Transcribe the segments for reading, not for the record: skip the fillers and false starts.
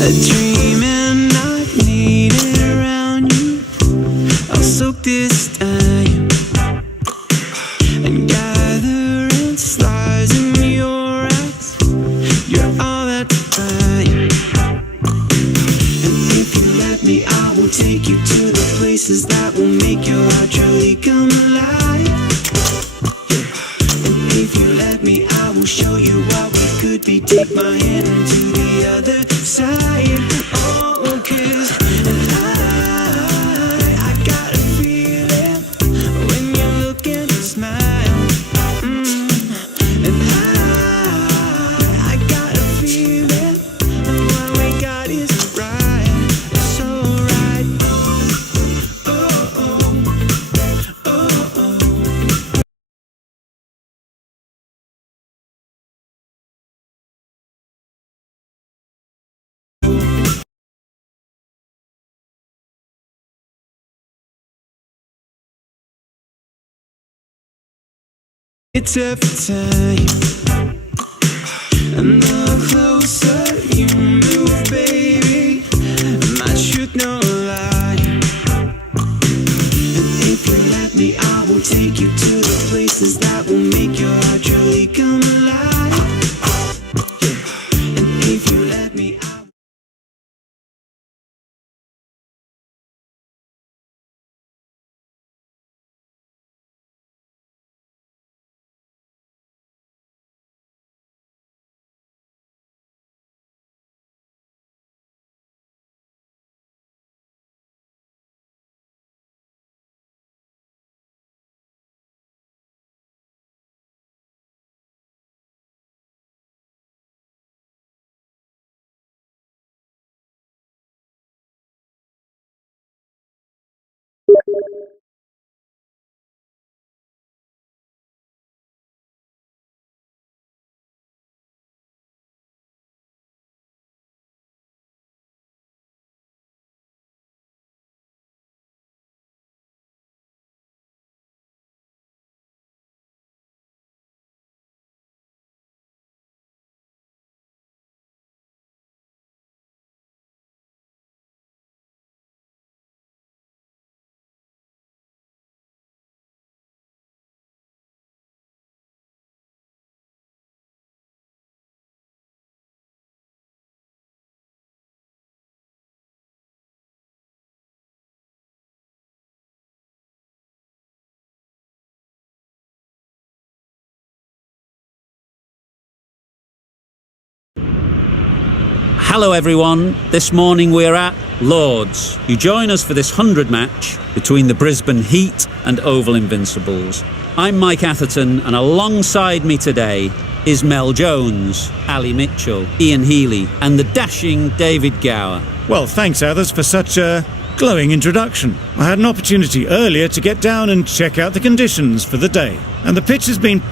A dreaming not needed around you. I'll soak this time and gather in stars in your eyes. You're all that fine. And if you let me, I will take you to the places that will make your heart truly come alive. And if you let me, I will show you what we could be. Take my hand to the other side. Oh, 'cause I got a feeling when you look and smile. And I got a feeling what we got is right, so right. Oh, oh, oh, oh, oh. It's every time, and the closer you move, baby, my truth knows. Hello everyone, this morning we're at Lords. You join us for this 100 match between the Brisbane Heat and Oval Invincibles. I'm Mike Atherton, and alongside me today is Mel Jones, Ali Mitchell, Ian Healy and the dashing David Gower. Well, thanks Athers for such a glowing introduction. I had an opportunity earlier to get down and check out the conditions for the day, and the pitch has been...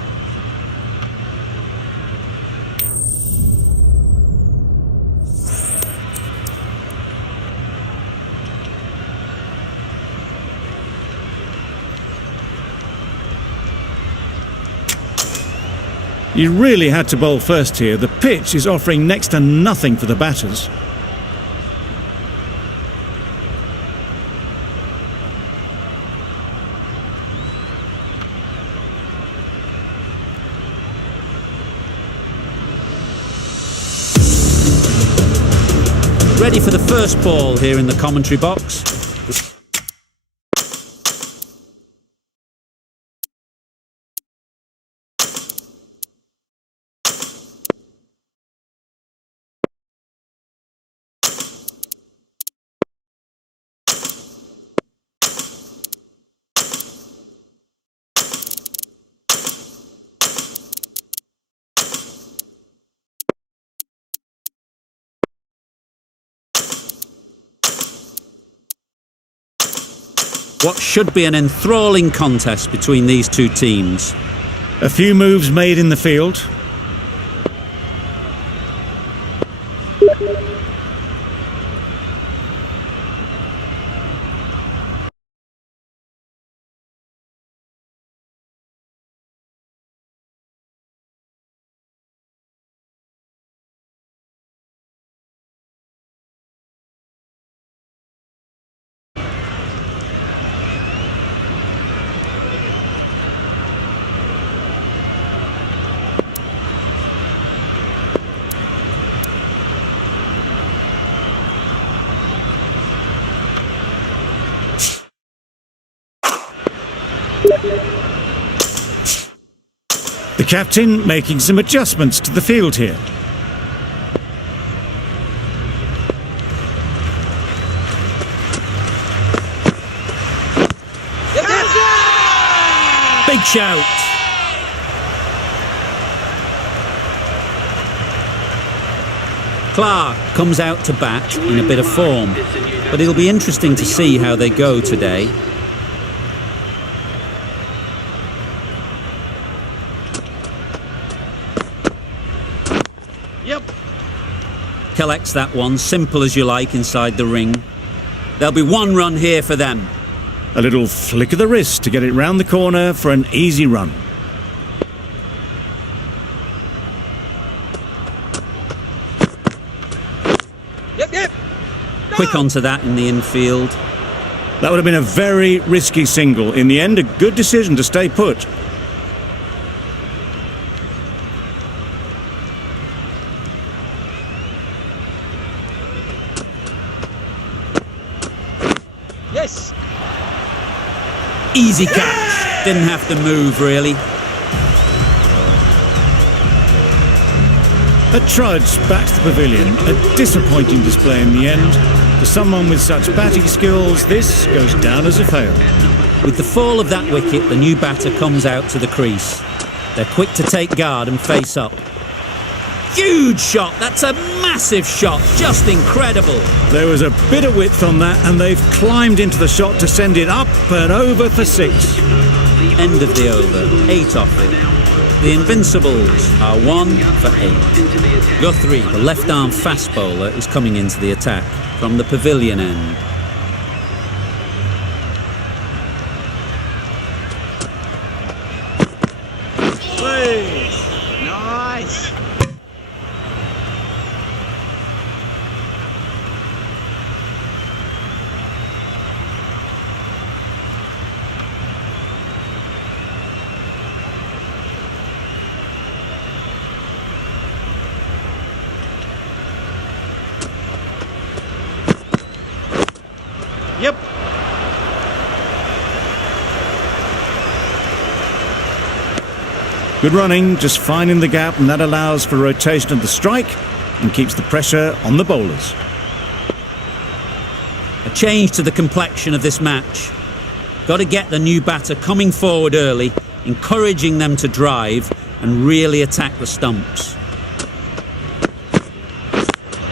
You really had to bowl first here. The pitch is offering next to nothing for the batters. Ready for the first ball here in the commentary box. What should be an enthralling contest between these two teams. A few moves made in the field. The captain making some adjustments to the field here. Big shout. Clark comes out to bat in a bit of form, but it'll be interesting to see how they go today. Collects that one, simple as you like, inside the ring. There'll be one run here for them. A little flick of the wrist to get it round the corner for an easy run. Quick onto that in the infield. That would have been a very risky single. In the end, a good decision to stay put. Yes. Easy catch. Didn't have to move, really. A trudge back to the pavilion. A disappointing display in the end. For someone with such batting skills, this goes down as a fail. With the fall of that wicket, the new batter comes out to the crease. They're quick to take guard and face up. Huge shot. That's a massive shot. Just incredible. There was a bit of width on that, and they've climbed into the shot to send it up and over for 6. End of the over. 8 off it. The Invincibles are 1 for 8. Guthrie, the left-arm fast bowler, is coming into the attack from the pavilion end. Nice. Yep. Good running, just finding the gap, and that allows for rotation of the strike. and keeps the pressure on the bowlers. A change to the complexion of this match. Got to get the new batter coming forward early, encouraging them to drive and really attack the stumps.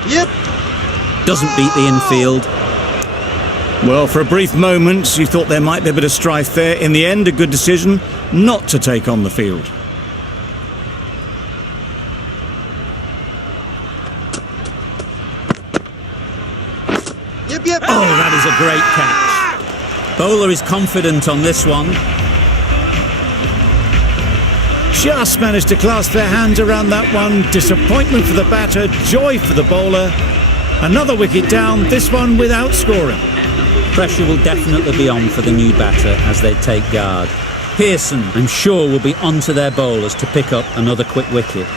Yep. Doesn't beat the infield. Well, for a brief moment, you thought there might be a bit of strife there. In the end, a good decision not to take on the field. Yep. Oh, that is a great catch. Bowler is confident on this one. Just managed to clasp their hands around that one. Disappointment for the batter, joy for the bowler. Another wicket down, this one without scoring. Pressure will definitely be on for the new batter as they take guard. Pearson, I'm sure, will be onto their bowlers to pick up another quick wicket.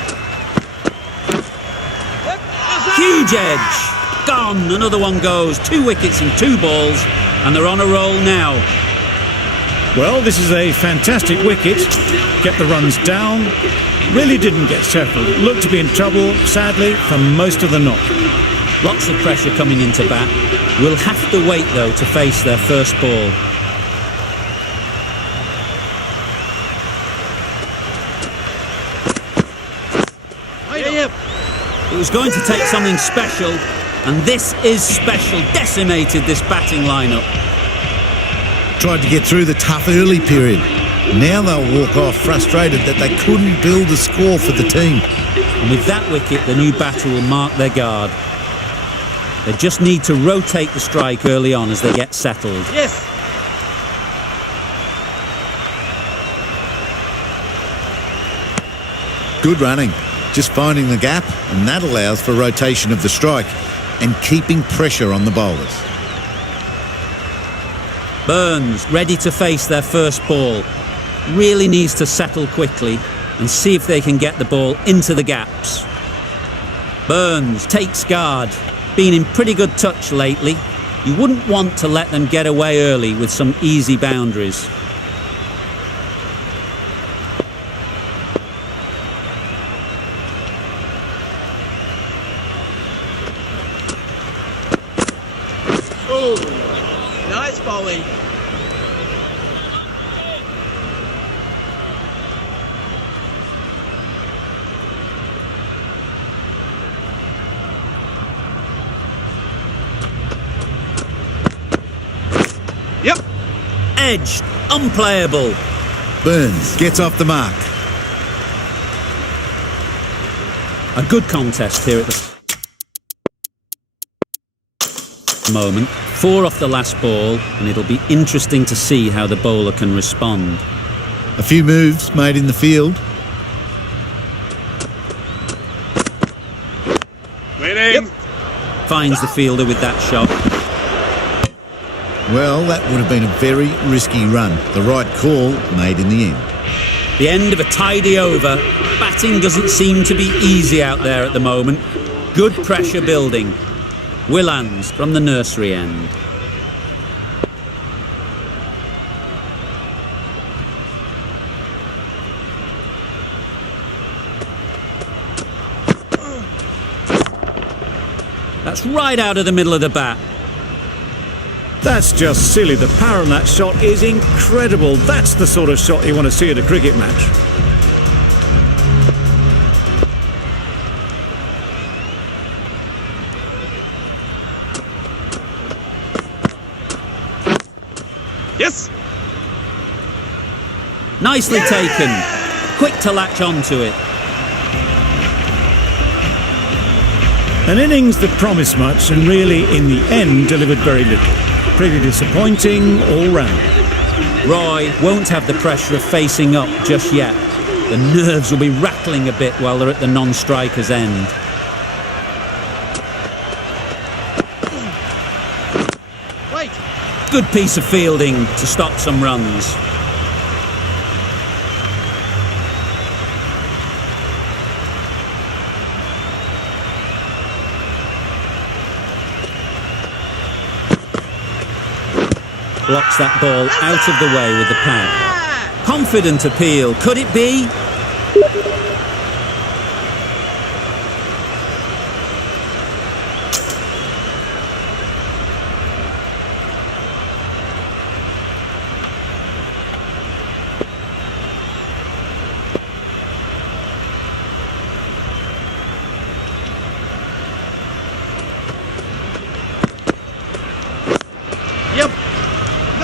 Huge edge! Gone! Another one goes. 2 wickets and 2 balls, and they're on a roll now. Well, this is a fantastic wicket. Kept the runs down. Really didn't get settled. Looked to be in trouble, sadly, for most of the knock. Lots of pressure coming into bat. Will have to wait, though, to face their first ball. Yep. It was going to take something special, and this is special. Decimated this batting lineup. Tried to get through the tough early period. Now they'll walk off frustrated that they couldn't build a score for the team. And with that wicket, the new batter will mark their guard. They just need to rotate the strike early on as they get settled. Yes. Good running. Just finding the gap, and that allows for rotation of the strike and keeping pressure on the bowlers. Burns ready to face their first ball. Really needs to settle quickly and see if they can get the ball into the gaps. Burns takes guard. Been in pretty good touch lately. You wouldn't want to let them get away early with some easy boundaries. Oh, nice bowling. Yep. Edged, unplayable. Burns gets off the mark. A good contest here at the moment. 4 off the last ball, and it'll be interesting to see how the bowler can respond. A few moves made in the field. Yep. Finds the fielder with that shot. Well, that would have been a very risky run. The right call made in the end. The end of a tidy over. Batting doesn't seem to be easy out there at the moment. Good pressure building. Willands from the nursery end. That's right out of the middle of the bat. That's just silly. The power on that shot is incredible. That's the sort of shot you want to see at a cricket match. Yes. Nicely taken. Quick to latch onto it. An innings that promised much and really, in the end, delivered very little. Pretty disappointing all round. Roy won't have the pressure of facing up just yet. The nerves will be rattling a bit while they're at the non-striker's end. Wait. Good piece of fielding to stop some runs. Blocks that ball out of the way with the pad. Confident appeal. Could it be?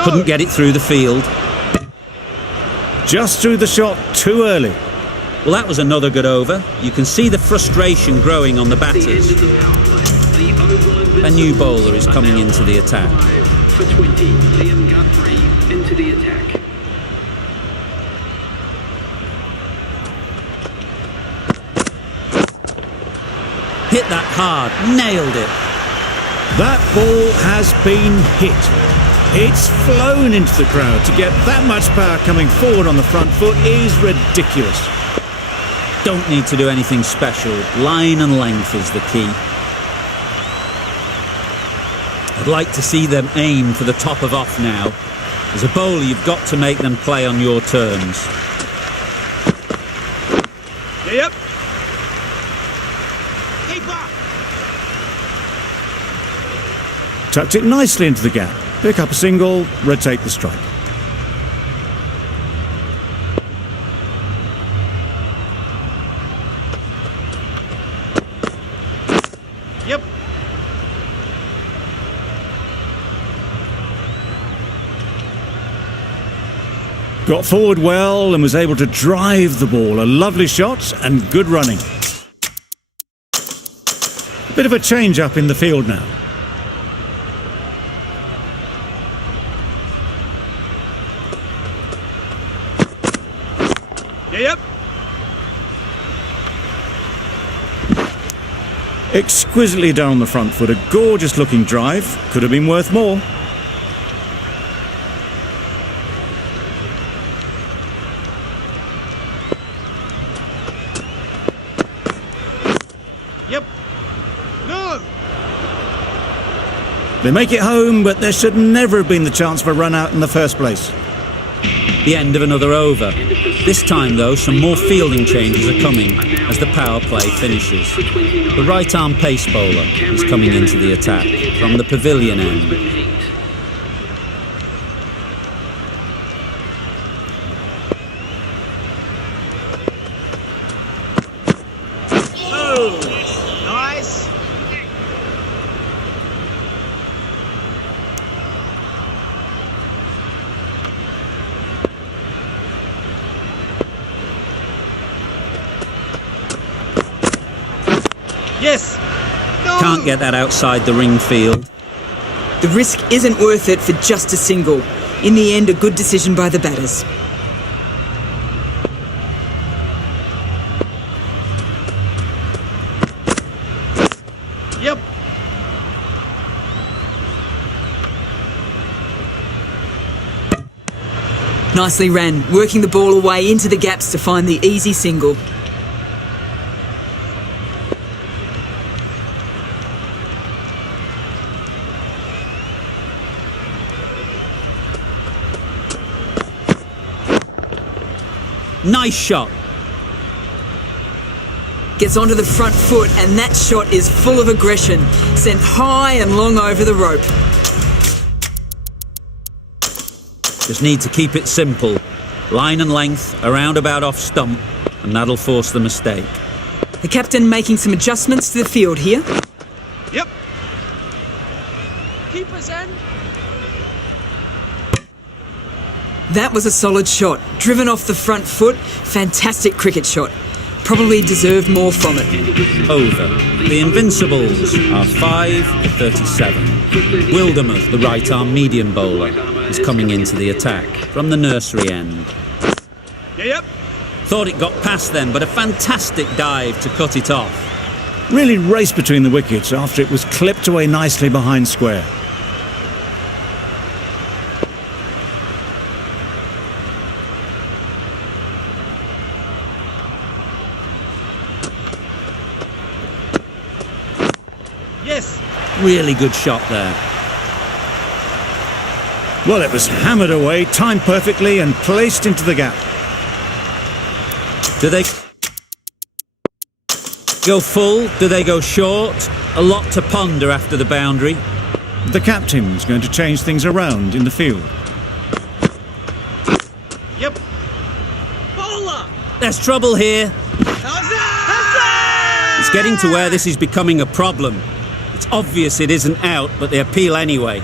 Couldn't get it through the field. Just threw the shot too early. Well, that was another good over. You can see the frustration growing on the batters. A new bowler is coming into the attack. For 20, Liam Guthrie into the attack. Hit that hard, nailed it. That ball has been hit. It's flown into the crowd. To get that much power coming forward on the front foot is ridiculous. Don't need to do anything special. Line and length is the key. I'd like to see them aim for the top of off now. As a bowler, you've got to make them play on your terms. Yep. Keeper. Tucked it nicely into the gap. Pick up a single, rotate the strike. Yep. Got forward well and was able to drive the ball. A lovely shot and good running. Bit of a change up in the field now. Yep. Exquisitely done on the front foot. A gorgeous looking drive. Could have been worth more. Yep. No. They make it home, but there should never have been the chance for a run out in the first place. The end of another over. This time, though, some more fielding changes are coming as the power play finishes. The right-arm pace bowler is coming into the attack from the pavilion end. Oh, nice. Yes. No. Can't get that outside the ring field. The risk isn't worth it for just a single. In the end, a good decision by the batters. Yep. Nicely ran, working the ball away into the gaps to find the easy single. Nice shot. Gets onto the front foot, and that shot is full of aggression, sent high and long over the rope. Just need to keep it simple. Line and length, around about off stump, and that'll force the mistake. The captain making some adjustments to the field here. Yep. Keeper's end. That was a solid shot, driven off the front foot. Fantastic cricket shot. Probably deserved more from it. Over. The Invincibles are 5 for 37. Wildermuth, the right-arm medium bowler, is coming into the attack from the nursery end. Yep. Thought it got past them, but a fantastic dive to cut it off. Really raced between the wickets after it was clipped away nicely behind square. Yes. Really good shot there. Well, it was hammered away, timed perfectly and placed into the gap. Do they go full? Do they go short? A lot to ponder after the boundary. The captain's going to change things around in the field. Yep. Bowler. There's trouble here. It's getting to where this is becoming a problem. It's obvious it isn't out, but they appeal anyway.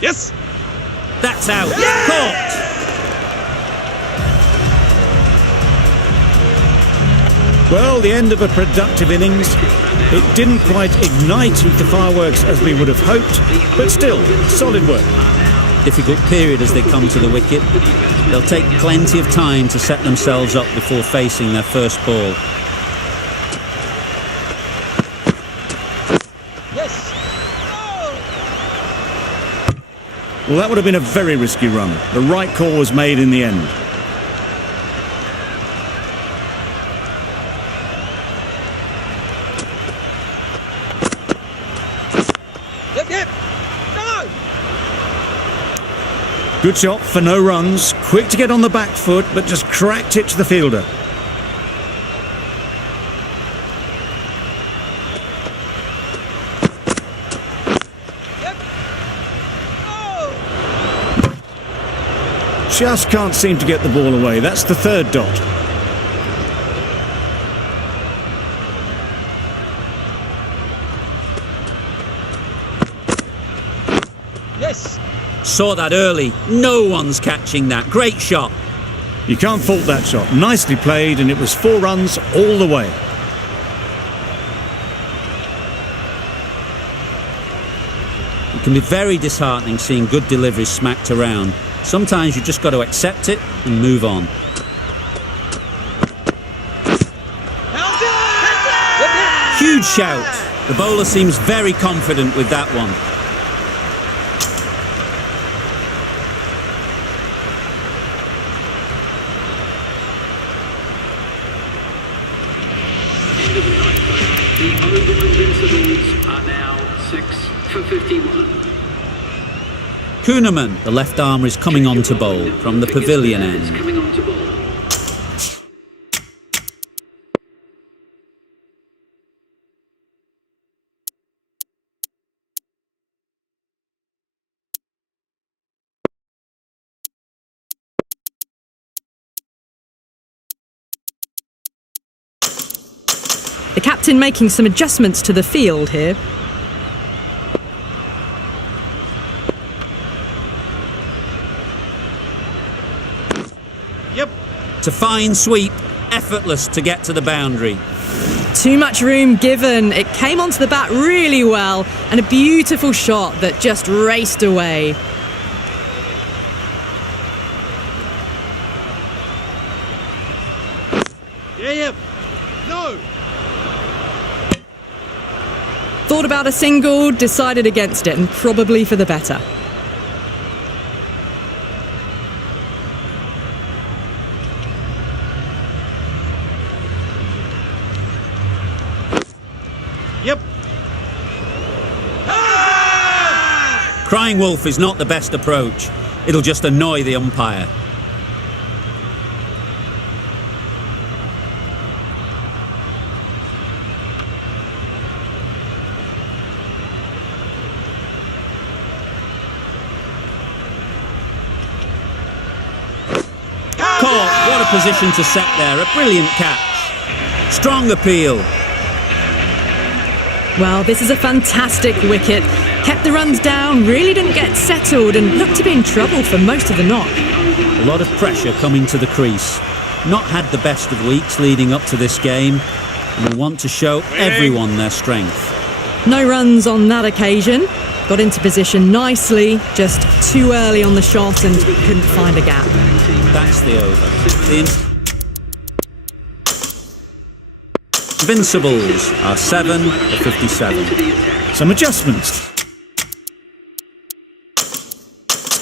Yes. That's out. Caught. Well, the end of a productive innings. It didn't quite ignite the fireworks as we would have hoped, but still, solid work. Difficult period as they come to the wicket. They'll take plenty of time to set themselves up before facing their first ball. Yes. Well, that would have been a very risky run. The right call was made in the end. Yep. No. Good shot for no runs. Quick to get on the back foot, but just cracked it to the fielder. Yep. Oh. Just can't seem to get the ball away. That's the third dot. Yes. Saw that early. No one's catching that. Great shot. You can't fault that shot. Nicely played, and it was 4 runs all the way. It can be very disheartening seeing good deliveries smacked around. Sometimes you just got to accept it and move on. Huge shout. The bowler seems very confident with that one. End of the ninth over. The Oval Invincibles are now 6 for 51. Kuhneman, the left armer, is coming on to bowl from the pavilion It's end. coming on to bowl. The captain making some adjustments to the field here. Yep. It's a fine sweep, effortless to get to the boundary. Too much room given. It came onto the bat really well, and a beautiful shot that just raced away. Yep. No. Thought about a single, decided against it, and probably for the better. Yep. Crying wolf is not the best approach. It'll just annoy the umpire. Caught. What a position to set there. A brilliant catch. Strong appeal. Well, this is a fantastic wicket. Kept the runs down, really didn't get settled, and looked to be in trouble for most of the knock. A lot of pressure coming to the crease. Not had the best of weeks leading up to this game, and will want to show everyone their strength. No runs on that occasion. Got into position nicely, just too early on the shot and couldn't find a gap. That's the over. The Invincibles are 7 for 57. Some adjustments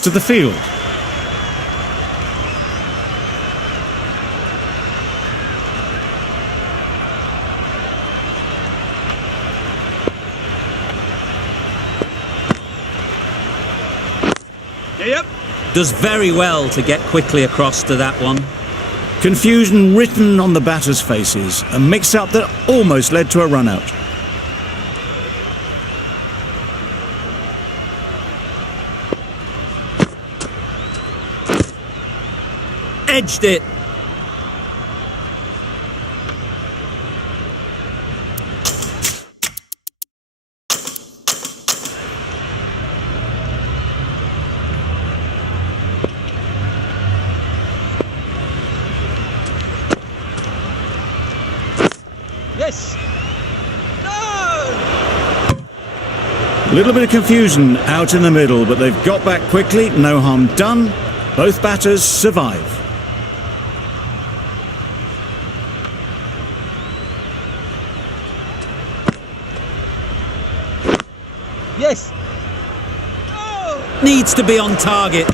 to the field. Yep. Does very well to get quickly across to that one. Confusion written on the batters' faces. A mix-up that almost led to a run-out. Edged it. Yes. No. A little bit of confusion out in the middle, but they've got back quickly. No harm done. Both batters survive. Yes. Needs to be on target.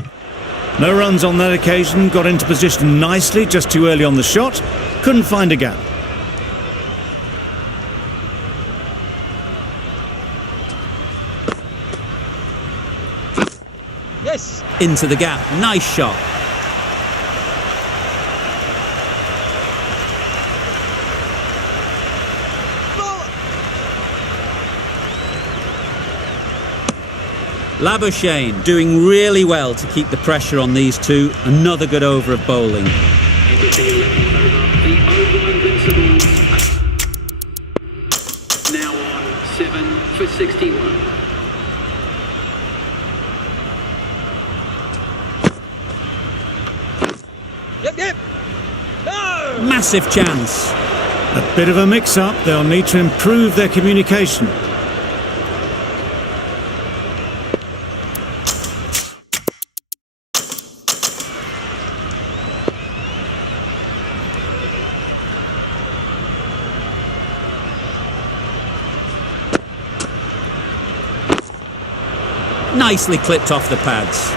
No runs on that occasion. Got into position nicely, just too early on the shot. Couldn't find a gap. Yes. Into the gap. Nice shot. Labuschagne doing really well to keep the pressure on these two. Another good over of bowling. End of the 11th over. The Oval Invincibles now on 7 for 61. Yep. No. Massive chance. A bit of a mix-up. They'll need to improve their communication. Nicely clipped off the pads.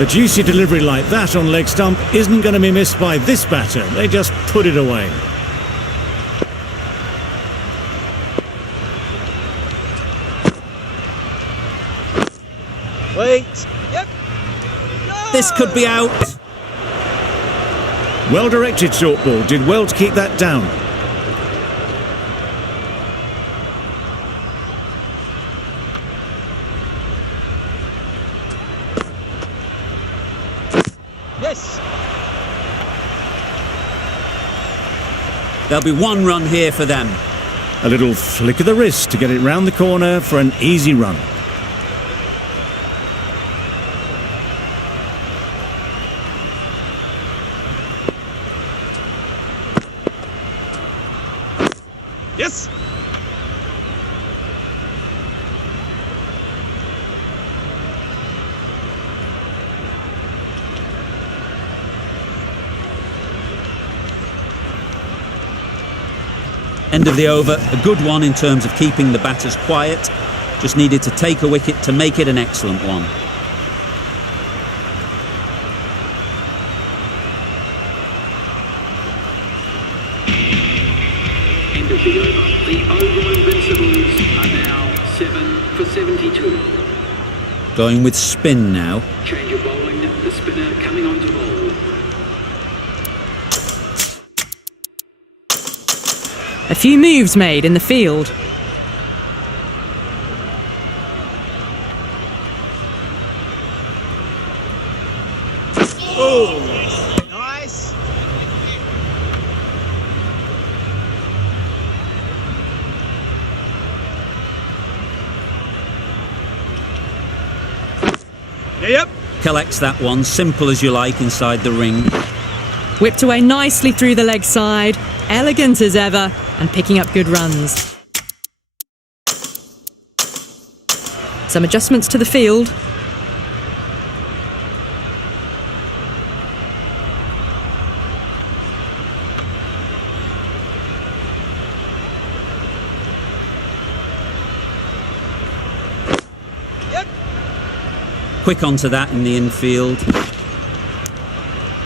A juicy delivery like that on leg stump isn't going to be missed by this batter. They just put it away. Wait. Yep. This could be out. Well-directed short ball. Did well to keep that down. Yes. There'll be one run here for them. A little flick of the wrist to get it round the corner for an easy run. Yes. End of the over. A good one in terms of keeping the batters quiet. Just needed to take a wicket to make it an excellent one. End of the over. The Oval Invincibles are now 7 for 72. Going with spin now. Change of bowling. The spinner coming on to bowl. A few moves made in the field. Nice. Yep. Collects that one, simple as you like, inside the ring. Whipped away nicely through the leg side. Elegant as ever, and picking up good runs. Some adjustments to the field. Yep. Quick onto that in the infield.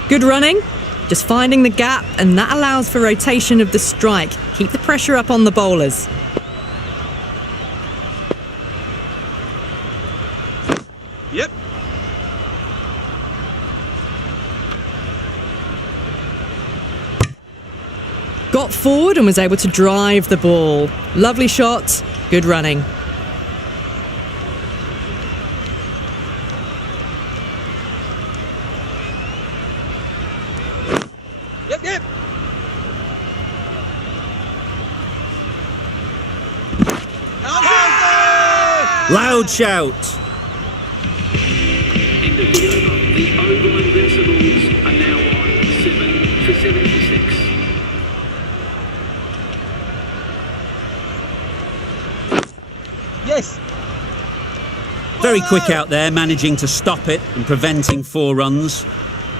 Good running. Just finding the gap, and that allows for rotation of the strike. Keep the pressure up on the bowlers. Yep. Got forward and was able to drive the ball. Lovely shot, good running. Yep. Loud shout. End of the over. The Oval Invincibles are now on 7 for 76. Very quick out there, managing to stop it and preventing 4 runs.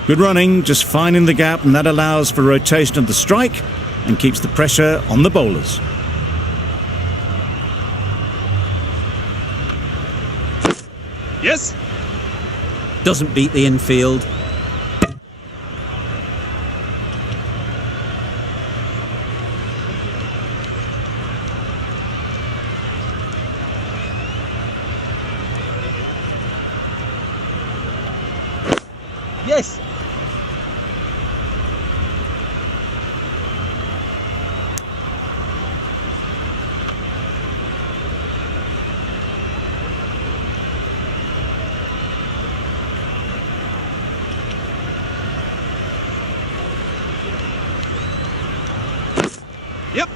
Good running, just finding the gap, and that allows for rotation of the strike and keeps the pressure on the bowlers. Yes. Doesn't beat the infield. Yes. Yep.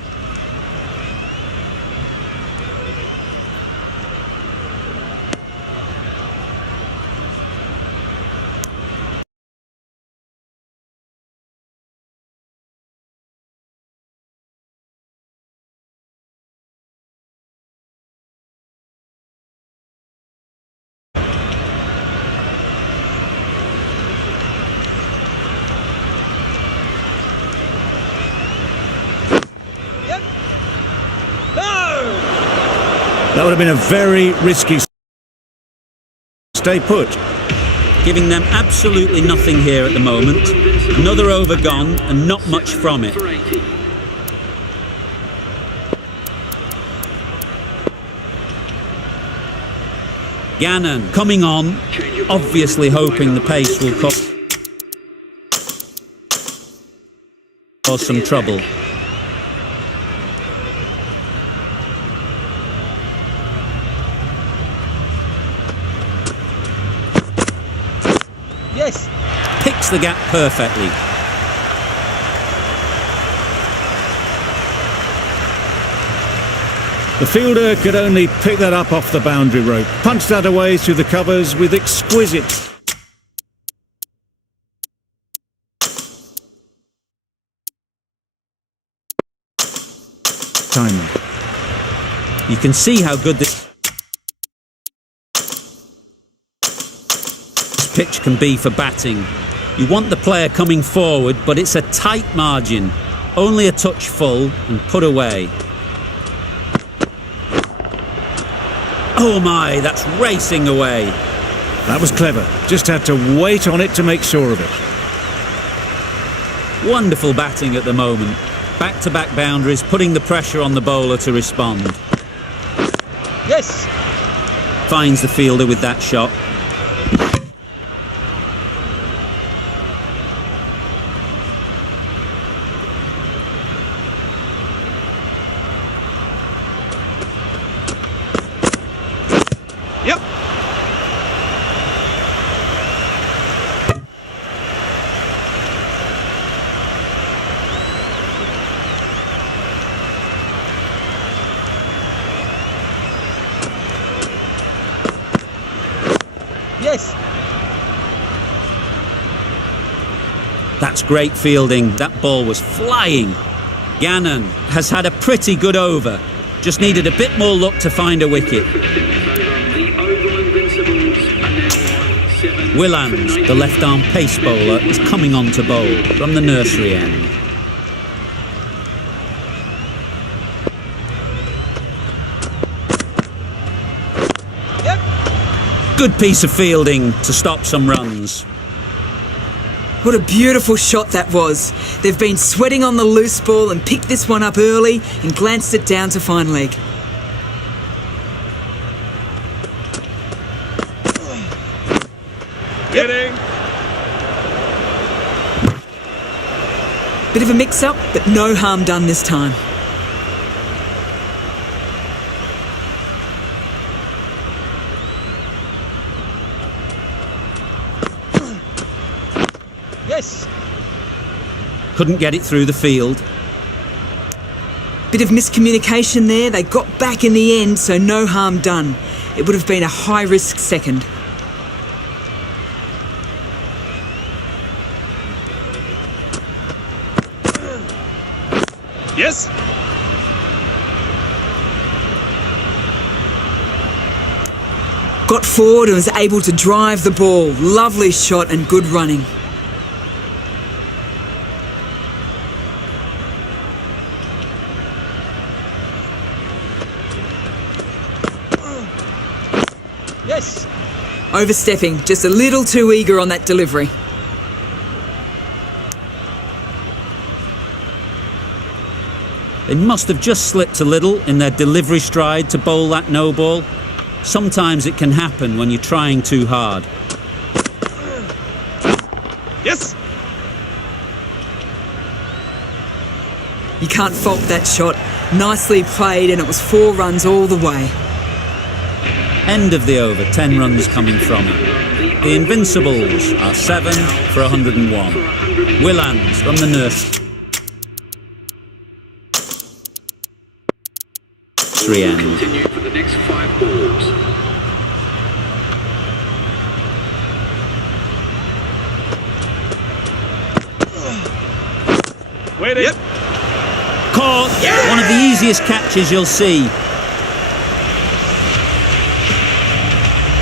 Yep. No. That would have been a very risky stay put. Giving them absolutely nothing here at the moment. Another over gone and not much from it. For 80. Gannon coming on, obviously hoping the pace will cause some trouble. Yes. Picks the gap perfectly. The fielder could only pick that up off the boundary rope, punched that away through the covers with exquisite timing. You can see how good this pitch can be for batting. You want the player coming forward, but it's a tight margin. Only a touch full and put away. Oh my, that's racing away. That was clever. Just had to wait on it to make sure of it. Wonderful batting at the moment. Back-to-back boundaries, putting the pressure on the bowler to respond. Yes. Finds the fielder with that shot. Yep. Yes. That's great fielding. That ball was flying. Gannon has had a pretty good over. Just needed a bit more luck to find a wicket. The Oval Invincibles are now 7. Willands, the left-arm pace bowler, is coming on to bowl from the nursery end. Yep. Good piece of fielding to stop some runs. What a beautiful shot that was. They've been sweating on the loose ball and picked this one up early and glanced it down to fine leg. Getting. Bit of a mix-up, but no harm done this time. Yes. Couldn't get it through the field. Bit of miscommunication there. They got back in the end, so no harm done. It would have been a high-risk second. Yes. Got forward and was able to drive the ball. Lovely shot and good running. Yes. Overstepping, just a little too eager on that delivery. They must have just slipped a little in their delivery stride to bowl that no ball. Sometimes it can happen when you're trying too hard. Yes. You can't fault that shot. Nicely played, and it was 4 runs all the way. End of the over, 10 runs coming from it. The Invincibles are 7 for 101. Willands from the nursery end. Continue for the next 5 balls. Waiting. Yep. Caught! One of the easiest catches you'll see.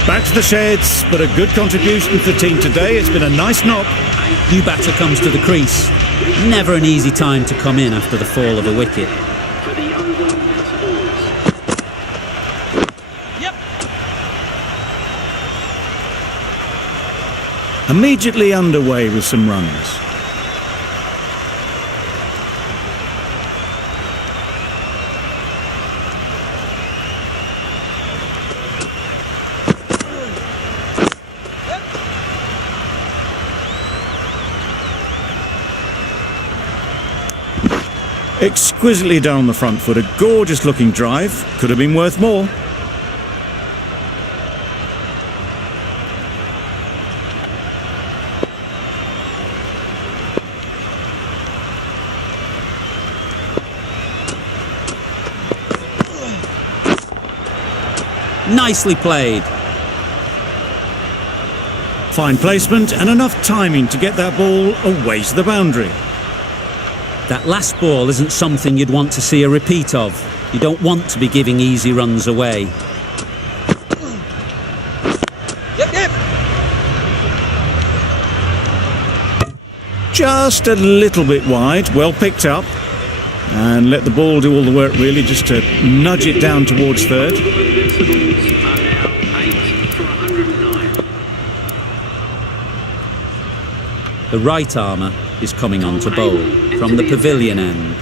Back to the sheds, but a good contribution to the team today. It's been a nice knock. New batter comes to the crease. Never an easy time to come in after the fall of a wicket. For the Oval Invincibles. Yep. Immediately underway with some runs. Exquisitely done on the front foot, a gorgeous looking drive. Could have been worth more. Nicely played. Fine placement and enough timing to get that ball away to the boundary. That last ball isn't something you'd want to see a repeat of. You don't want to be giving easy runs away. Yep. Just a little bit wide, well picked up. And let the ball do all the work really, just to nudge it down towards third. Invincibles are now 8 for 109. The right armour is coming on to bowl from the pavilion end.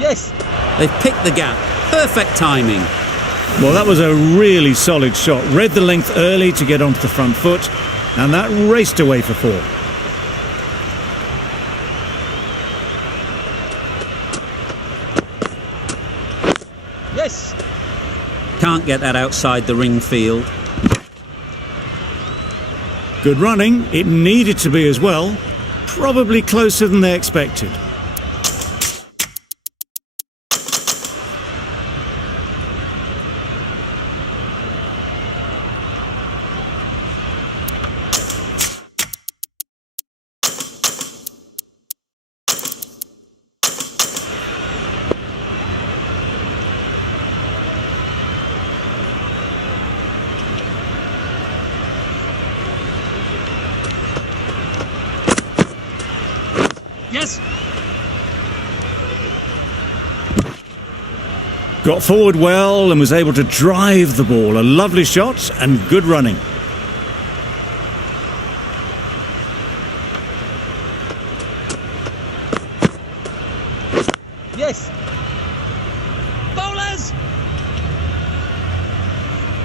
Yes. They've picked the gap. Perfect timing. Well, that was a really solid shot. Read the length early to get onto the front foot, and that raced away for 4. Yes. Can't get that outside the ring field. Good running. It needed to be as well. Probably closer than they expected. Yes. Got forward well and was able to drive the ball. A lovely shot and good running. Yes. Bowlers.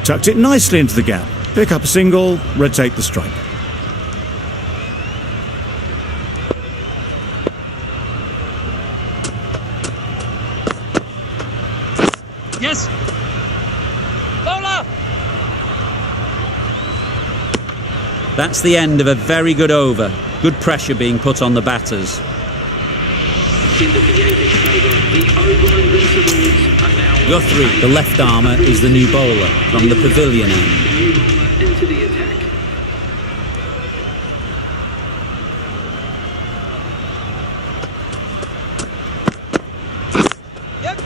Tucked it nicely into the gap. Pick up a single, rotate the strike. Yes. Bowler. That's the end of a very good over. Good pressure being put on the batters. Into the 8th Guthrie, the left armour, is the new bowler from the pavilion end. New bowler into the attack. Yep.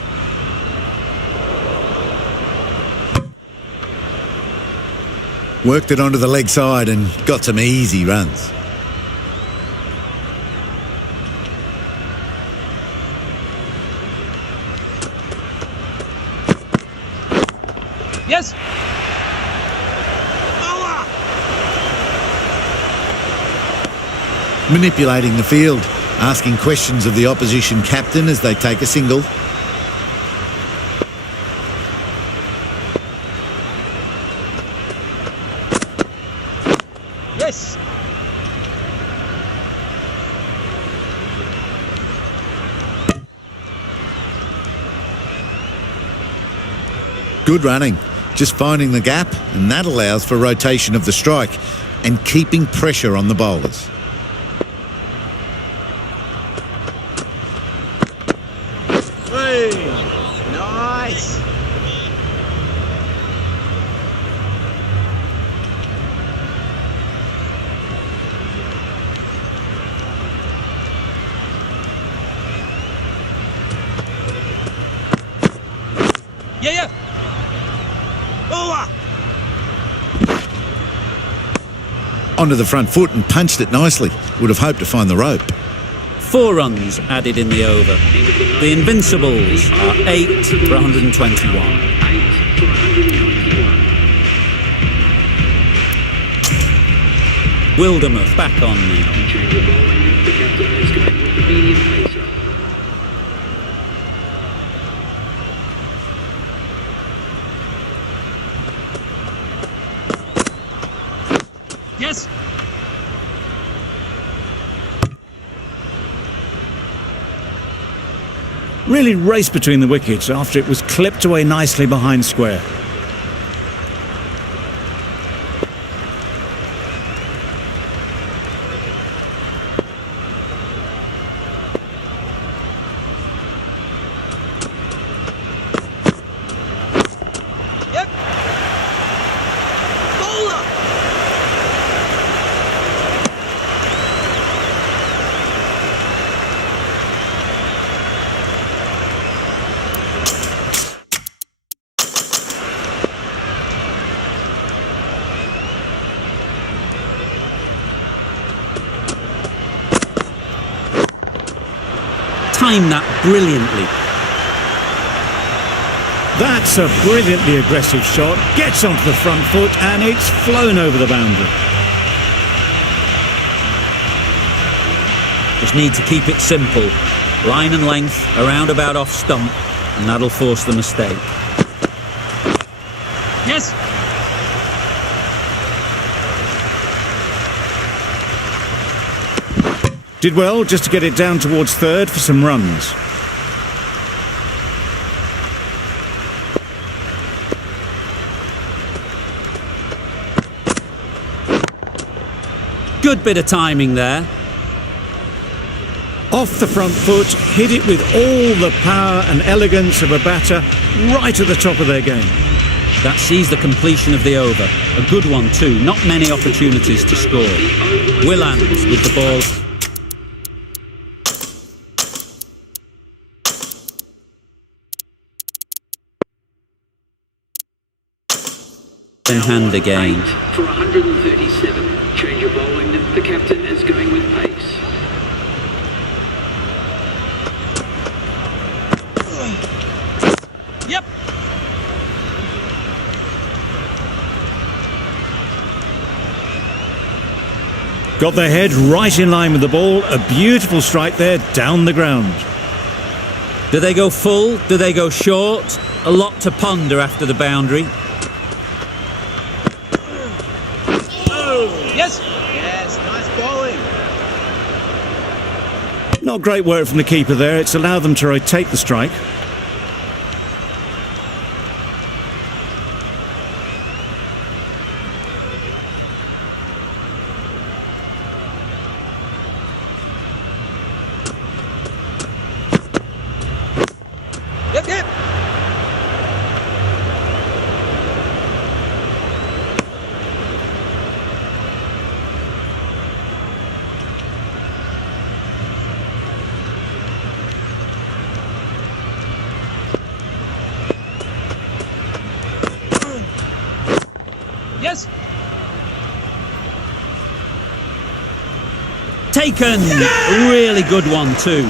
Worked it onto the leg side and got some easy runs. Yes. Bowler. Manipulating the field, asking questions of the opposition captain as they take a single. Yes. Good running, just finding the gap, and that allows for rotation of the strike and keeping pressure on the bowlers. Nice. Yeah. Bowler. Onto the front foot and punched it nicely. Would have hoped to find the rope. 4 runs added in the over. The Invincibles are 8 for 121. 8 for 121. Wildermuth back on now. Change of bowling. The captain is going with the medium pacer. Yes. Really raced between the wickets after it was clipped away nicely behind square. Yep. Bowler. Timed that brilliantly. That's a brilliantly aggressive shot. Gets onto the front foot and it's flown over the boundary. Just need to keep it simple. Line and length, around about off stump, and that'll force the mistake. Yes. Did well just to get it down towards third for some runs. Good bit of timing there. Off the front foot, hit it with all the power and elegance of a batter right at the top of their game. That sees the completion of the over. A good one too. Not many opportunities to score. Willands with the ball. In hand again. 8 for 137. Change of bowling. The captain is going with pace. Yep. Got their head right in line with the ball. A beautiful strike there down the ground. Do they go full? Do they go short? A lot to ponder after the boundary. Yes. Yes, nice bowling. Not great work from the keeper there. It's allowed them to rotate the strike. Yep. Yes. Taken! A really good one too.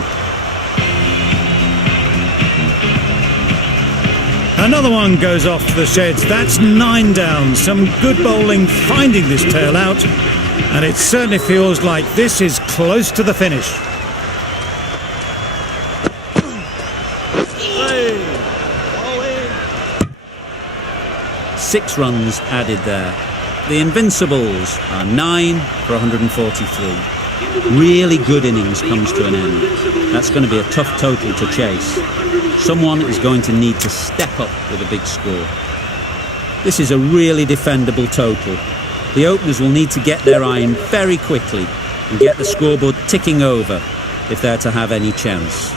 Another one goes off to the sheds. That's 9 down. Some good bowling finding this tail out. And it certainly feels like this is close to the finish. Bowling. 6 runs added there. The Invincibles are 9 for 143. Really good innings comes to an end. That's going to be a tough total to chase. Someone is going to need to step up with a big score. This is a really defendable total. The openers will need to get their iron very quickly and get the scoreboard ticking over if they're to have any chance.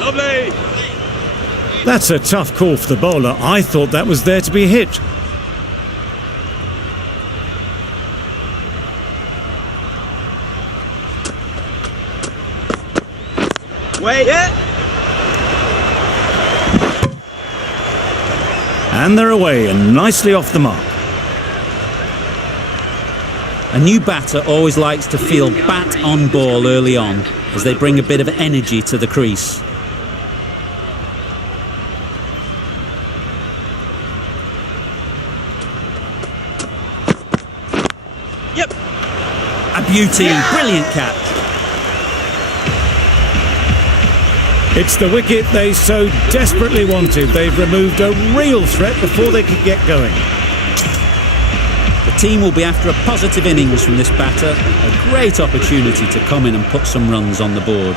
Lovely. That's a tough call for the bowler. I thought that was there to be hit. Wait. Yeah. And they're away and nicely off the mark. A new batter always likes to feel bat on ball early on as they bring a bit of energy to the crease. Yep. A beauty, brilliant catch. It's the wicket they so desperately wanted. They've removed a real threat before they could get going. The team will be after a positive innings from this batter, a great opportunity to come in and put some runs on the board.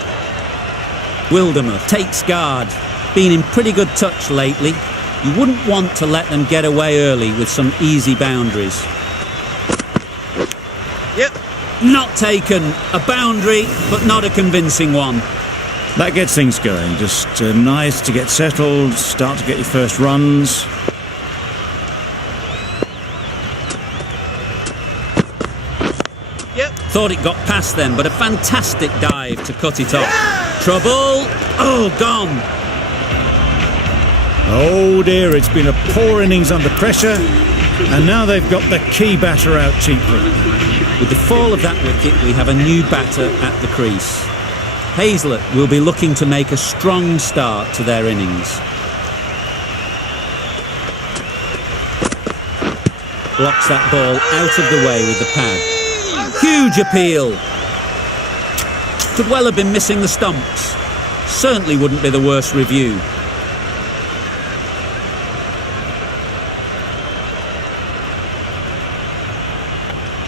Wildermuth takes guard, been in pretty good touch lately. You wouldn't want to let them get away early with some easy boundaries. Yep. Not taken, a boundary, but not a convincing one. That gets things going. Just nice to get settled, start to get your first runs. Yep. Thought it got past them, but a fantastic dive to cut it off. Trouble. Oh, gone. Oh dear, it's been a poor innings under pressure. And now they've got the key batter out cheaply. With the fall of that wicket, we have a new batter at the crease. Hazlett will be looking to make a strong start to their innings. Blocks that ball out of the way with the pad. Huge appeal. Could well have been missing the stumps. Certainly wouldn't be the worst review.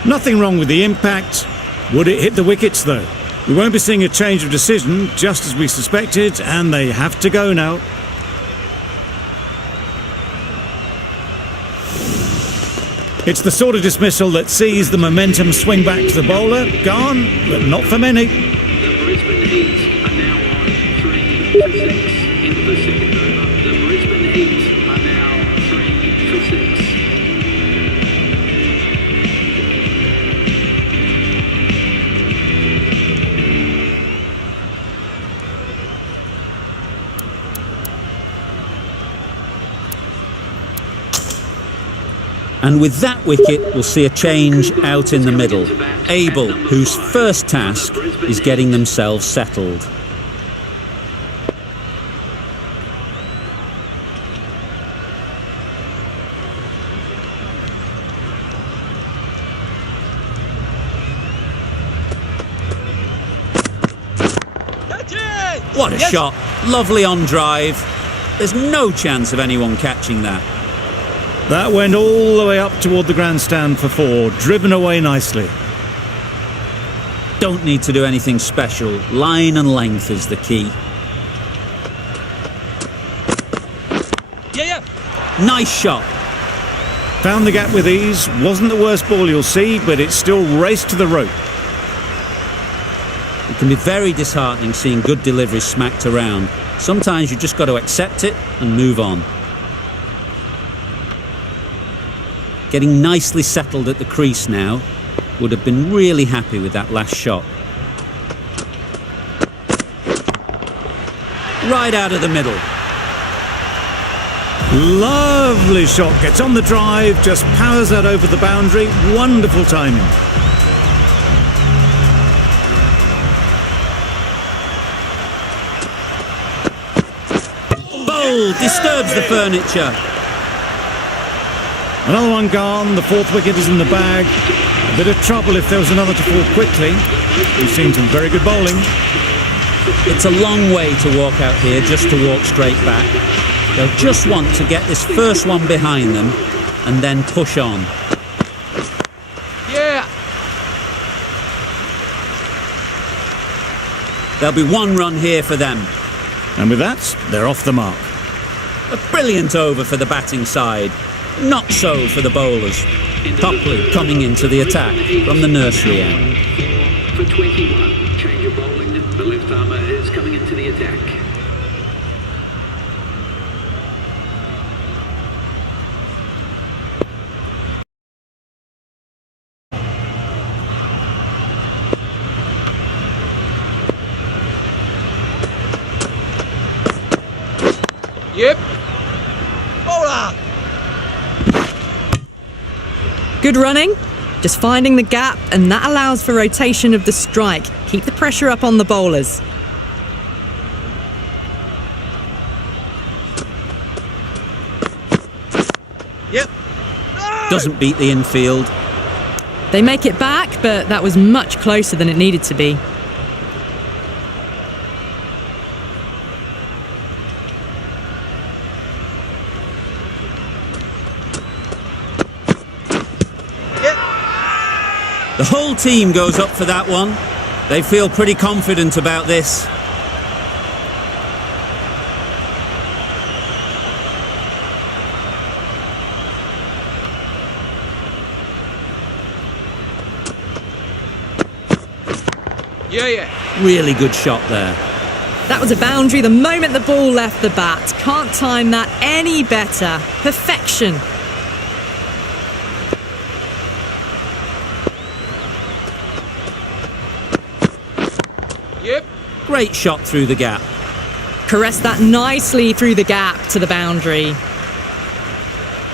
Nothing wrong with the impact. Would it hit the wickets though? We won't be seeing a change of decision, just as we suspected, and they have to go now. It's the sort of dismissal that sees the momentum swing back to the bowler. Gone, but not for many. The Brisbane Heat are now on 3 for 6 into the second over. The Brisbane Heat are now 3 for 6. And with that wicket, we'll see a change out in the middle. Abel, whose first task is getting themselves settled. Catch it. What a Yes. shot. Lovely on drive. There's no chance of anyone catching that. That went all the way up toward the grandstand for 4, driven away nicely. Don't need to do anything special. Line and length is the key. Yeah. Nice shot. Found the gap with ease. Wasn't the worst ball you'll see, but it still raced to the rope. It can be very disheartening seeing good deliveries smacked around. Sometimes you just got to accept it and move on. Getting nicely settled at the crease now. Would have been really happy with that last shot. Right out of the middle. Lovely shot. Gets on the drive, just powers that over the boundary. Wonderful timing. Bowl disturbs the furniture. Another one gone. The 4th wicket is in the bag. A bit of trouble if there was another to fall quickly. We've seen some very good bowling. It's a long way to walk out here just to walk straight back. They'll just want to get this first one behind them and then push on. Yeah. There'll be 1 run here for them. And with that, they're off the mark. A brilliant over for the batting side. Not so for the bowlers. Copley coming into the attack from the nursery end. For 21, change of bowling. The left armour is coming into the attack. Yep. Bowler. Good running. Just finding the gap, and that allows for rotation of the strike. Keep the pressure up on the bowlers. Yep. Doesn't beat the infield. They make it back, but that was much closer than it needed to be. The whole team goes up for that one. They feel pretty confident about this. Yeah. Really good shot there. That was a boundary the moment the ball left the bat. Can't time that any better. Perfection. Yep. Great shot through the gap. Caressed that nicely through the gap to the boundary.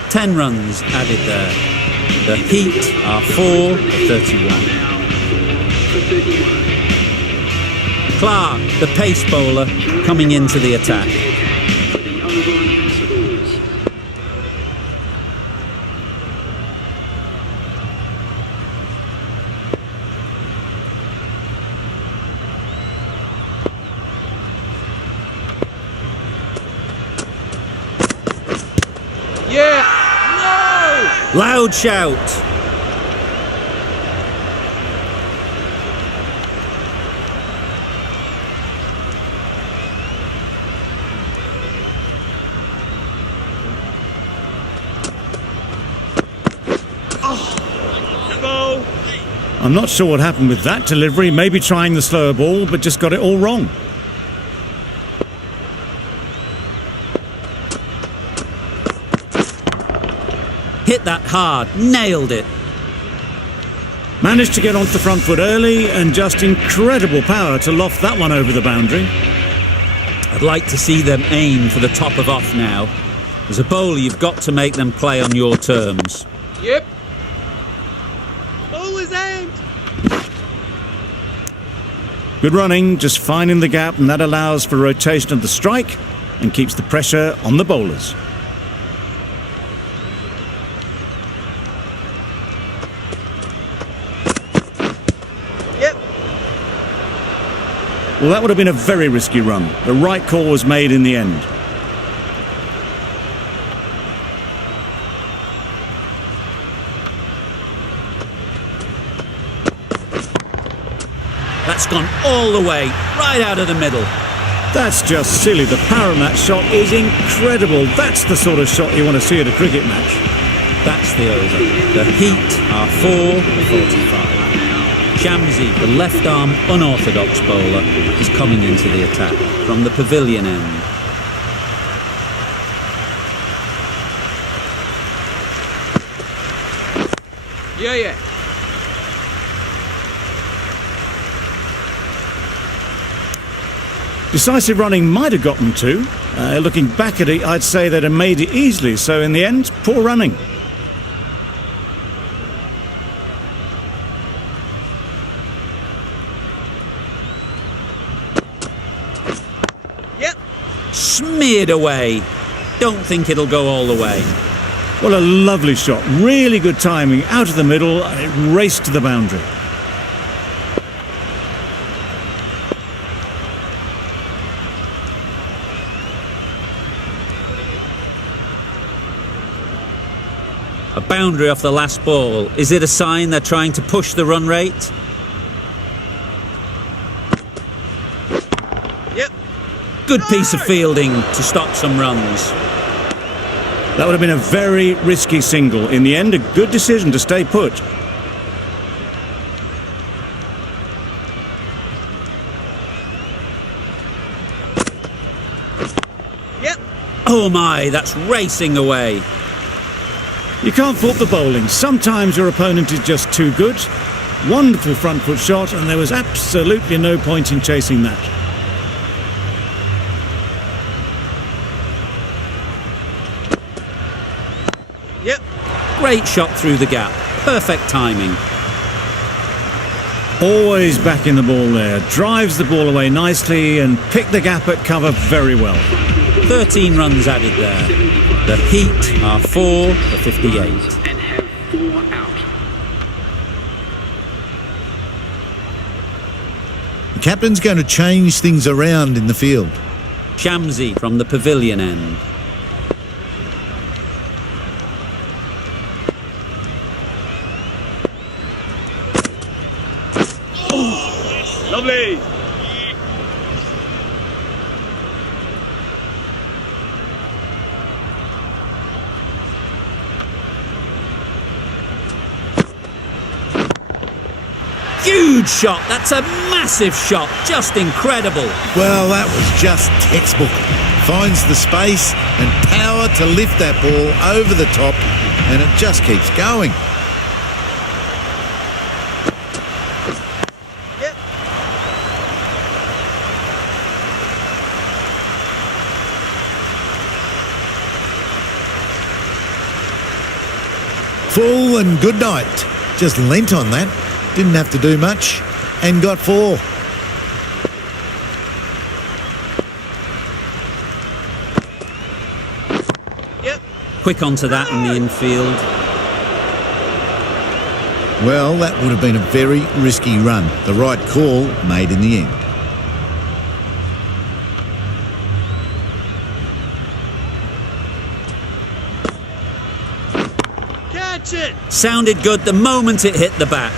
10 runs added there. The Heat are 4 for 31. Clark, the pace bowler, coming into the attack. For the Oval Invincibles. Yeah. No. Loud shout. Go. I'm not sure what happened with that delivery. Maybe trying the slower ball, but just got it all wrong. Hit that hard. Nailed it. Managed to get onto the front foot early and just incredible power to loft that one over the boundary. I'd like to see them aim for the top of off now. As a bowler, you've got to make them play on your terms. Yep. Ball is aimed. Good running, just finding the gap, and that allows for rotation of the strike and keeps the pressure on the bowlers. Yep. Well, that would have been a very risky run. The right call was made in the end. That's gone all the way, right out of the middle. That's just silly. The power on that shot is incredible. That's the sort of shot you want to see at a cricket match. That's the over. The Heat are 4-45. Shamsi, the left-arm unorthodox bowler, is coming into the attack from the pavilion end. Yeah, yeah. Decisive running might have gotten two. Looking back at it, I'd say they'd have made it easily. So in the end, poor running. Yep. Smeared away. Don't think it'll go all the way. Well, a lovely shot. Really good timing. Out of the middle, and it raced to the boundary. A boundary off the last ball. Is it a sign they're trying to push the run rate? Yep. Good piece of fielding to stop some runs. That would have been a very risky single. In the end, a good decision to stay put. Yep. Oh my, that's racing away. You can't fault the bowling. Sometimes your opponent is just too good. Wonderful front foot shot, and there was absolutely no point in chasing that. Yep. Great shot through the gap. Perfect timing. Always back in the ball there. Drives the ball away nicely and picked the gap at cover very well. 13 runs added there. The Heat are 4-58. And have 4 out. The captain's going to change things around in the field. Shamsi from the pavilion end. Lovely. Huge shot. That's a massive shot. Just incredible. Well, that was just textbook. Finds the space and power to lift that ball over the top, and it just keeps going. Yep. Full and good night. Just lent on that. Didn't have to do much and got 4. Yep. Quick onto that in the infield. Well, that would have been a very risky run. The right call made in the end. Catch it. Sounded good the moment it hit the bat.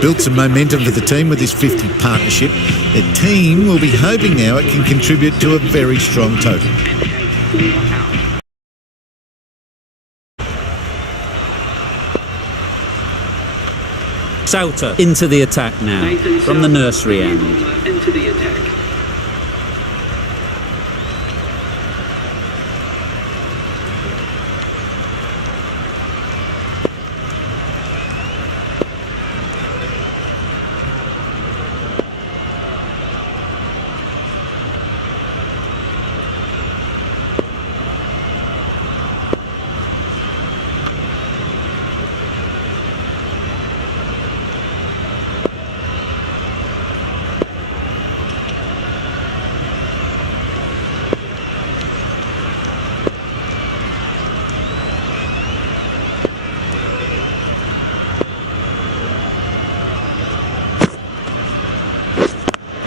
Built some momentum for the team with this 50 partnership. The team will be hoping now it can contribute to a very strong total. Sauter into the attack now from the nursery end. Into the attack.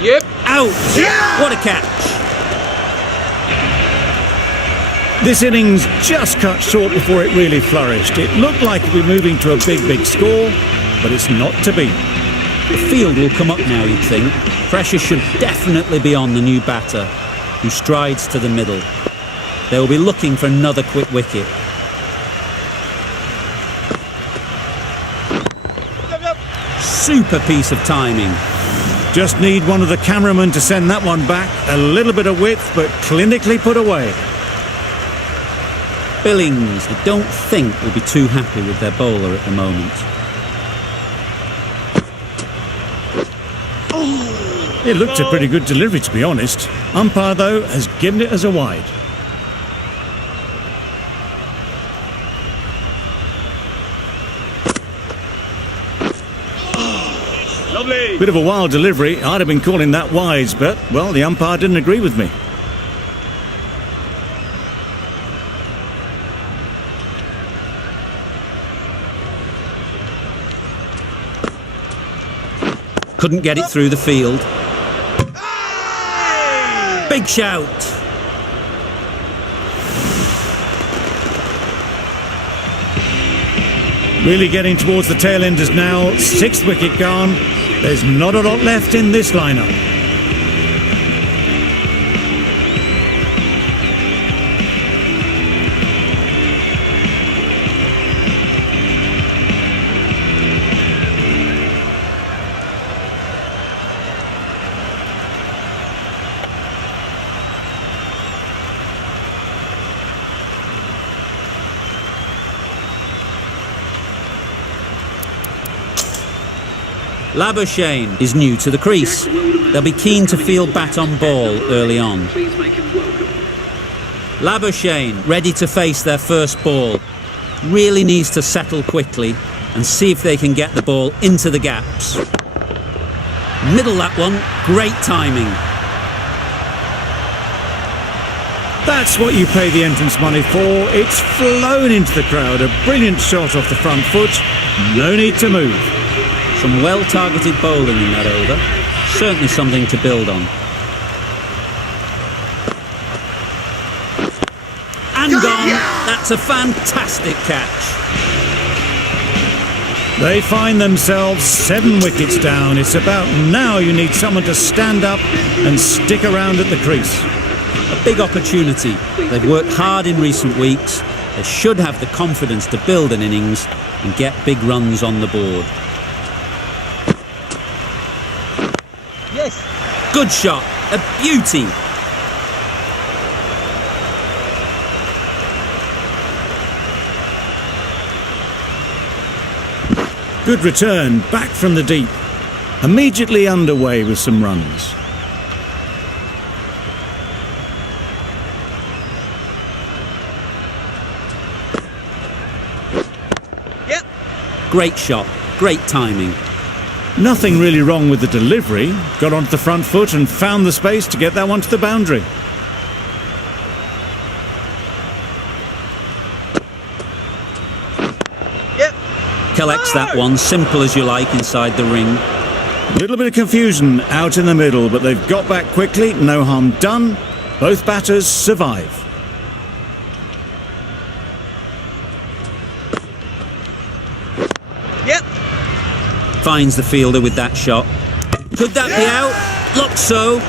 Yep. Out! What a catch! This innings just cut short before it really flourished. It looked like it would be moving to a big score, but it's not to be. The field will come up now, you'd think. Pressure should definitely be on the new batter, who strides to the middle. They will be looking for another quick wicket. Super piece of timing. Just need one of the cameramen to send that one back. A little bit of width, but clinically put away. Billings, I don't think, will be too happy with their bowler at the moment. It looked a pretty good delivery, to be honest. Umpire, though, has given it as a wide. Lovely. Bit of a wild delivery. I'd have been calling that wise, but, well, the umpire didn't agree with me. Couldn't get it through the field. Big shout. Really getting towards the tail enders now. 6th wicket gone. There's not a lot left in this lineup. Labuschagne is new to the crease. They'll be keen to field bat on ball early on. Please make him welcome. Labuschagne ready to face their first ball. Really needs to settle quickly and see if they can get the ball into the gaps. Middle that one, great timing. That's what you pay the entrance money for. It's flown into the crowd. A brilliant shot off the front foot. No need to move. Some well-targeted bowling in that over. Certainly something to build on. And gone. That's a fantastic catch. They find themselves 7 wickets down. It's about now you need someone to stand up and stick around at the crease. A big opportunity. They've worked hard in recent weeks. They should have the confidence to build an innings and get big runs on the board. Yes. Good shot. A beauty. Good return, back from the deep. Immediately underway with some runs. Yep. Great shot. Great timing. Nothing really wrong with the delivery. Got onto the front foot and found the space to get that one to the boundary. Yep. Collects that one, simple as you like, inside the ring. A little bit of confusion out in the middle, but they've got back quickly. No harm done. Both batters survive. Yep. Finds the fielder with that shot. Could that be out? Looks so.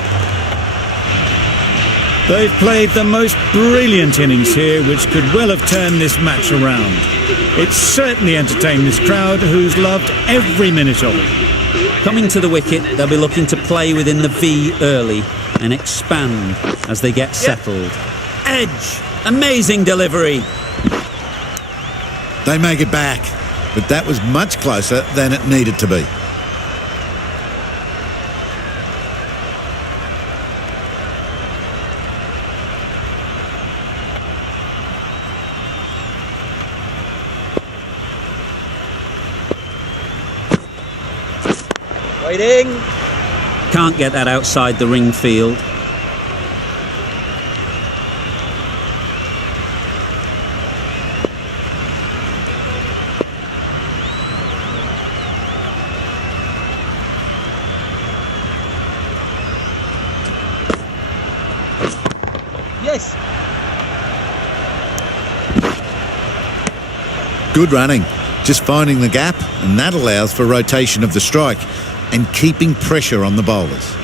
They've played the most brilliant innings here, which could well have turned this match around. It's certainly entertained this crowd, who's loved every minute of it. Coming to the wicket, they'll be looking to play within the V early and expand as they get settled. Edge! Amazing delivery! They make it back, but that was much closer than it needed to be. Waiting. Can't get that outside the ring field. Good running, just finding the gap, and that allows for rotation of the strike and keeping pressure on the bowlers.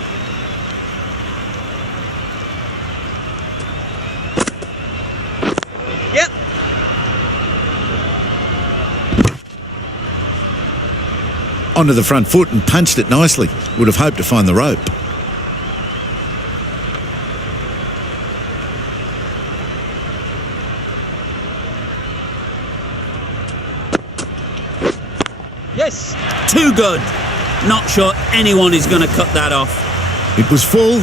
Yep. Onto the front foot and punched it nicely. Would have hoped to find the rope. Yes. Too good. Not sure anyone is going to cut that off. It was full,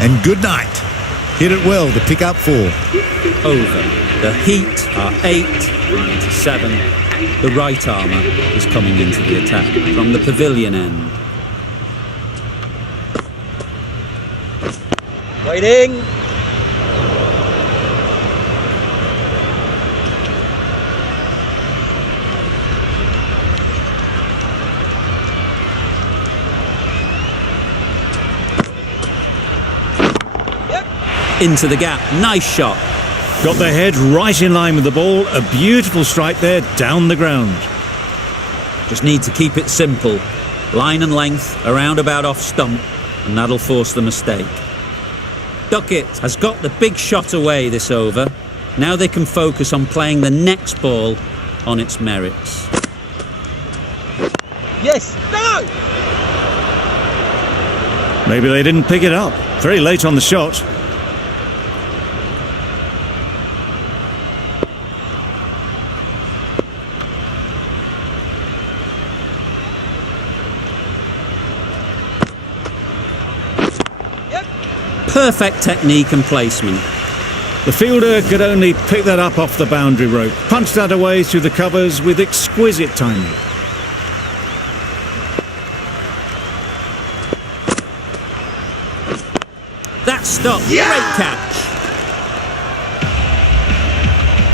and good night. Hit it well to pick up 4. Over. The Heat are 8-7. The right armour is coming into the attack from the pavilion end. Waiting. Into the gap. Nice shot. Got the head right in line with the ball. A beautiful strike there down the ground. Just need to keep it simple. Line and length, around about off stump, and that'll force the mistake. Duckett has got the big shot away this over. Now they can focus on playing the next ball on its merits. Yes. No. Maybe they didn't pick it up. Very late on the shot. Perfect technique and placement. The fielder could only pick that up off the boundary rope. Punched that away through the covers with exquisite timing. That stop. Great catch.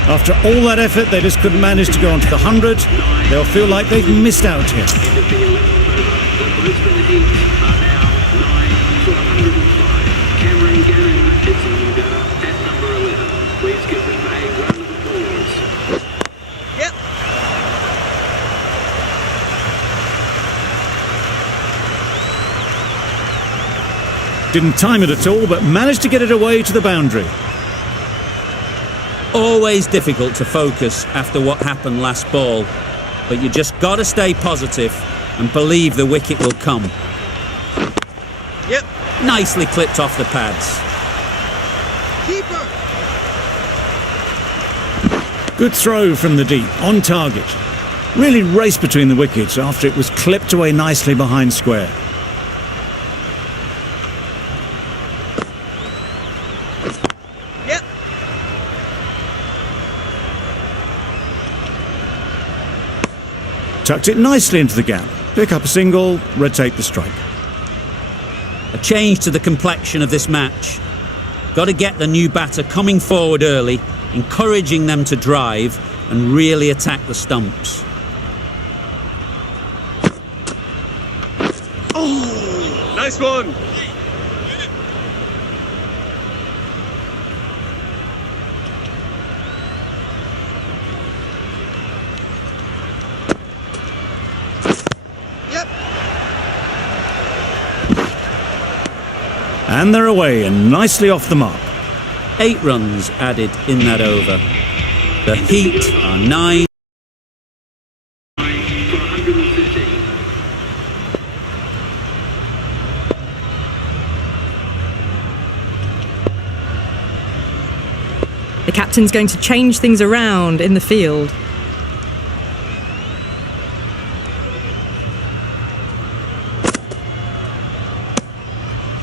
After all that effort, they just couldn't manage to go onto the 100. They'll feel like they've missed out here. End of the 11th over. The Brisbane Heat are now 9 for 105. Cameron Gannon is the new batter at number 11. Please give them a round of applause. Yep. Didn't time it at all, but managed to get it away to the boundary. Always difficult to focus after what happened last ball, but you just got to stay positive and believe the wicket will come. Yep. Nicely clipped off the pads. Keeper. Good throw from the deep, on target. Really raced between the wickets after it was clipped away nicely behind square. Yep. Tucked it nicely into the gap. Pick up a single, rotate the strike. A change to the complexion of this match. Got to get the new batter coming forward early, encouraging them to drive and really attack the stumps. Oh, nice one. Yep. And they're away and nicely off the mark. 8 runs added in that over. The Heat are 9. For 113. The captain's going to change things around in the field.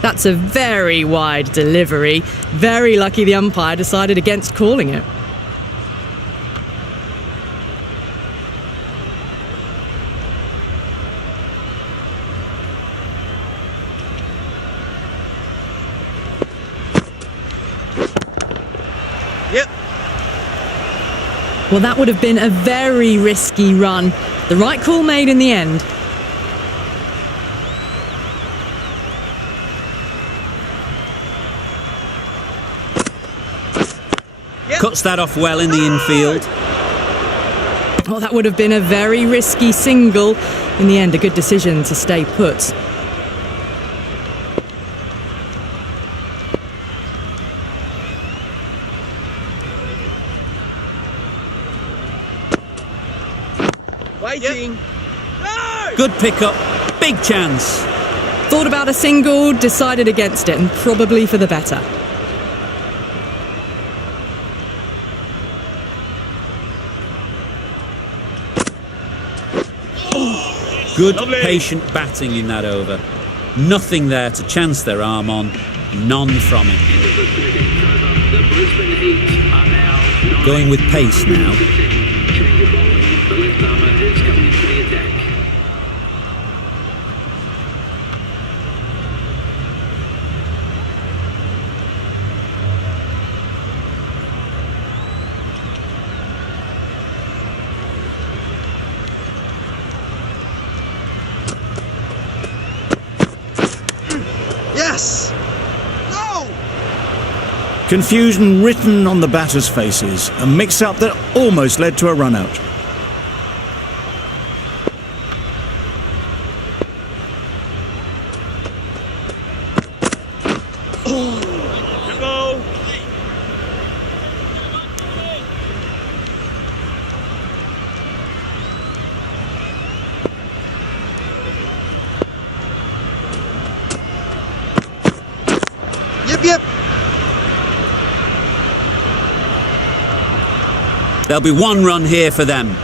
That's a very wide delivery. Very lucky the umpire decided against calling it. Yep. Well, that would have been a very risky run. The right call made in the end. Cuts that off well in the infield. Well, that would have been a very risky single. In the end, a good decision to stay put. Waiting. No! Good pickup, big chance. Thought about a single, decided against it, and probably for the better. Good, patient batting in that over. Nothing there to chance their arm on. None from it. The Brisbane Heat are now Going with pace now. change of bowling. The left armour is coming into the attack. Yes! No! Confusion written on the batters' faces, a mix-up that almost led to a run-out. To go! Yep, yep! There'll be one run here for them.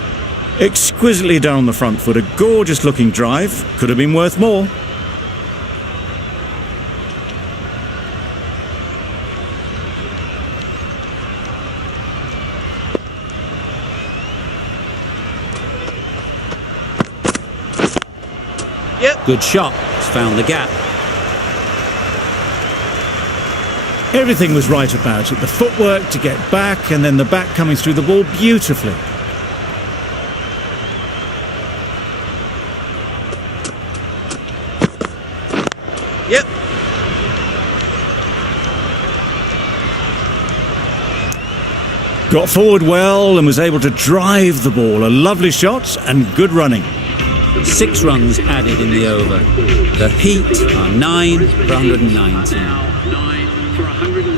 Exquisitely done on the front foot, a gorgeous-looking drive. Could have been worth more. Yep! Good shot. It's found the gap. Everything was right about it. The footwork to get back, and then the bat coming through the ball beautifully. Yep! Got forward well and was able to drive the ball. A lovely shot and good running. 6 runs added in the over. The Heat are 9 for 119. Now 9 for 119.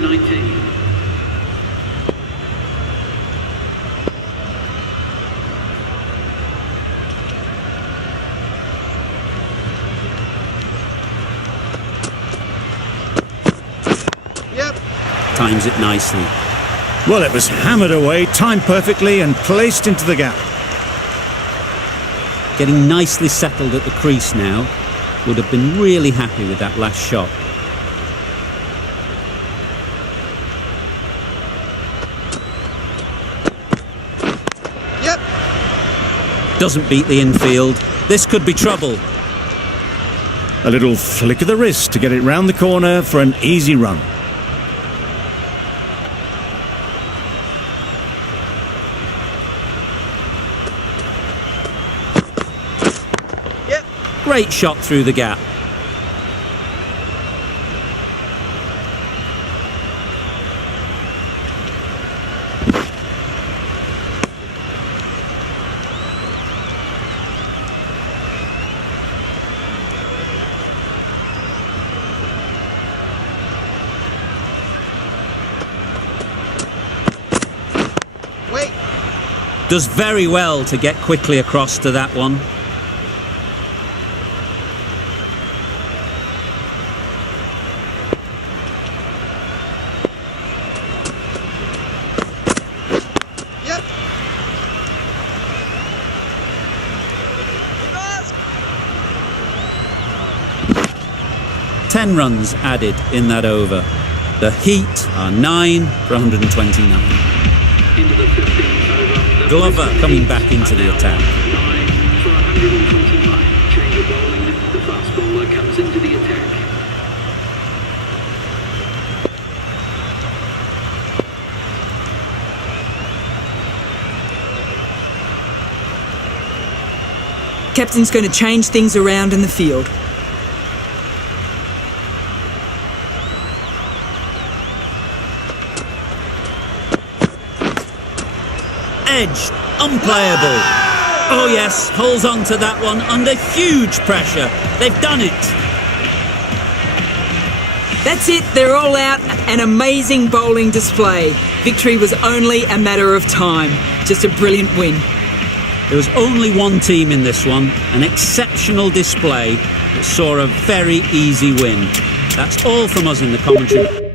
Yep! Times it nicely. Well, it was hammered away, timed perfectly and placed into the gap. Getting nicely settled at the crease now. Would have been really happy with that last shot. Yep! Doesn't beat the infield. This could be trouble. A little flick of the wrist to get it round the corner for an easy run. Yep! Great shot through the gap. Wait! Does very well to get quickly across to that one. Yep! 10 runs added in that over. The Heat are 9 for 129. Into the 15th over. The Glover Brisbane coming Heat back into are the now attack. 9 for 129. Change of bowling. The fast bowler comes into the attack. Captain's going to change things around in the field. Edge. unplayable. Oh yes, holds on to that one under huge pressure. They've done it. That's it, they're all out. An amazing bowling display. Victory was only a matter of time. Just a brilliant win. There was only one team in this one, an exceptional display that saw a very easy win. That's all from us in the commentary.